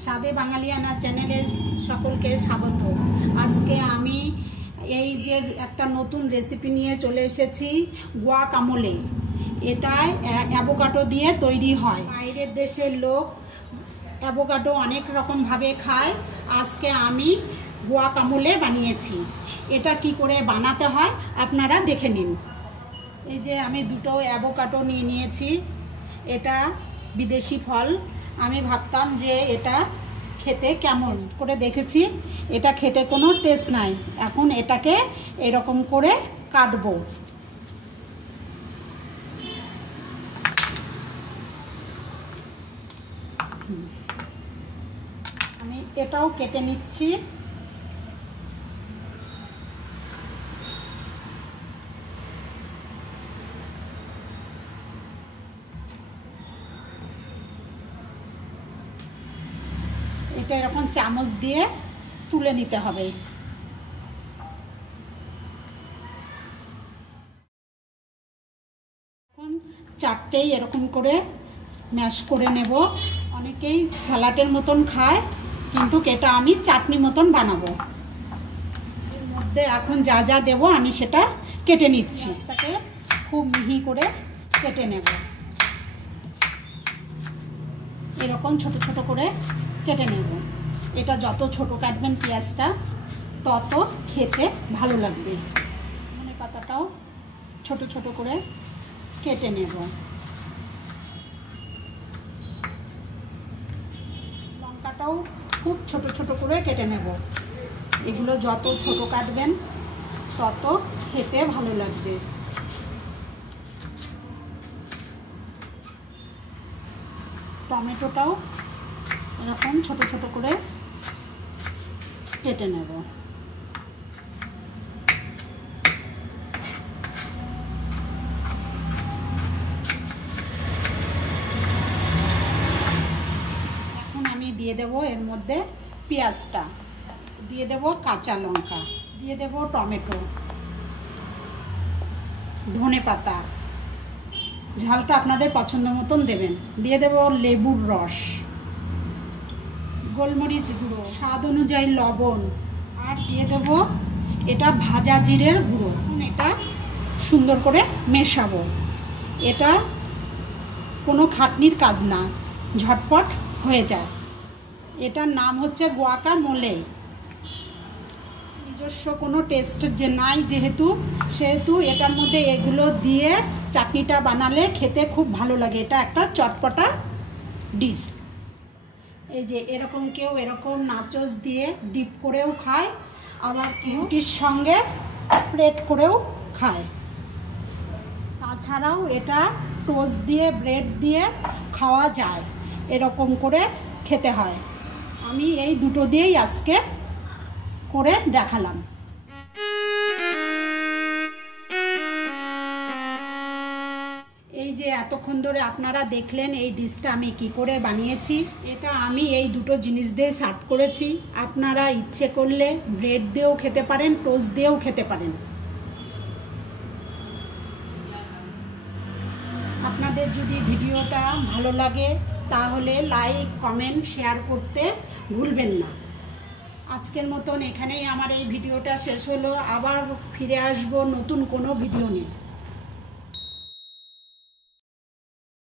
স্বাদে বাঙালিয়ানা চ্যানেলে সকলকে স্বাগত। আজকে আমি এই যে একটা নতুন রেসিপি নিয়ে চলে এসেছি, গুয়াকামোলে। এটা অ্যাভোকাডো দিয়ে তৈরি হয়। বাইরের দেশের লোক অ্যাভোকাডো অনেক রকমভাবে খায়। আজকে আমি গুয়াকামোলে বানিয়েছি। এটা কি করে বানাতে হয় আপনারা দেখে নিন। এই যে আমি দুটো অ্যাভোকাডো নিয়ে নিয়েছি। এটা বিদেশি ফল। আমি ভাবতাম যে এটা খেতে কেমন করে, দেখেছি এটা খেতে কোনো টেস্ট নাই। এখন এটাকে এরকম করে কাটবো। আমি এটাও কেটে নিচ্ছি। এটা এরকম চামচ দিয়ে তুলে নিতে হবে। এখন চারটেই এরকম করে ম্যাশ করে নেব। অনেকেই স্যালাডের মতন খায়, কিন্তু এটা আমি চাটনি মতন বানাবো। এর মধ্যে এখন যা যা দেবো আমি সেটা কেটে নিচ্ছি। এটাকে খুব মিহি করে কেটে নেব। এরকম ছোট ছোট করে কেটে নেব। এটা যত ছোট কাটবেন পেঁয়াজটা, তত খেতে ভালো লাগবে। ধনে পাতাটাও ছোট ছোট করে কেটে নেব। লঙ্কাটাও খুব ছোট ছোট করে কেটে নেব। এগুলো যত ছোট কাটবেন তত খেতে ভালো লাগবে। টমেটোটাও এরকম ছোট ছোট করে কেটে নেব। এখন আমি দিয়ে দেব এর মধ্যে পেঁয়াজটা, দিয়ে দেব কাঁচা লঙ্কা, দিয়ে দেব টমেটো, ধনে পাতা, ঝালটা আপনাদের পছন্দ মতন দেবেন, দিয়ে দেব লেবুর রস, গোলমরিচ গুঁড়ো, স্বাদ অনুযায়ী লবণ, আর দিয়ে দেব এটা ভাজা জিরের গুঁড়ো। এটা সুন্দর করে মেশাবো। এটা কোনো খাটনির কাজ না, ঝটপট হয়ে যায়। এটার নাম হচ্ছে গুয়াকামোলে। নিজস্ব কোনো টেস্ট যে নাই সেহেতু এটার মধ্যে এগুলো দিয়ে চাটনিটা বানালে খেতে খুব ভালো লাগে। এটা একটা চটপটা ডিশ। এই যে এরকম কেউ এরকম নাচোস দিয়ে ডিপ করেও খায়, আবার রুটির সঙ্গে স্প্রেড করেও খায়। তাছাড়াও এটা টোস্ট দিয়ে, ব্রেড দিয়ে খাওয়া যায়। এরকম করে খেতে হয়। আমি এই দুটো দিয়েই আজকে করে দেখালাম। এই যে এতক্ষণ ধরে আপনারা দেখলেন এই ডিশটা আমি কি করে বানিয়েছি। এটা আমি এই দুটো জিনিস দিয়ে সার্ভ করেছি। আপনারা ইচ্ছে করলে ব্রেড দিয়েও খেতে পারেন, টোস্ট দিয়েও খেতে পারেন। আপনাদের যদি ভিডিওটা ভালো লাগে তাহলে লাইক, কমেন্ট, শেয়ার করতে ভুলবেন না। আজকের মতন এখানেই আমার এই ভিডিওটা শেষ হলো। আবার ফিরে আসবো নতুন কোনো ভিডিও নিয়ে।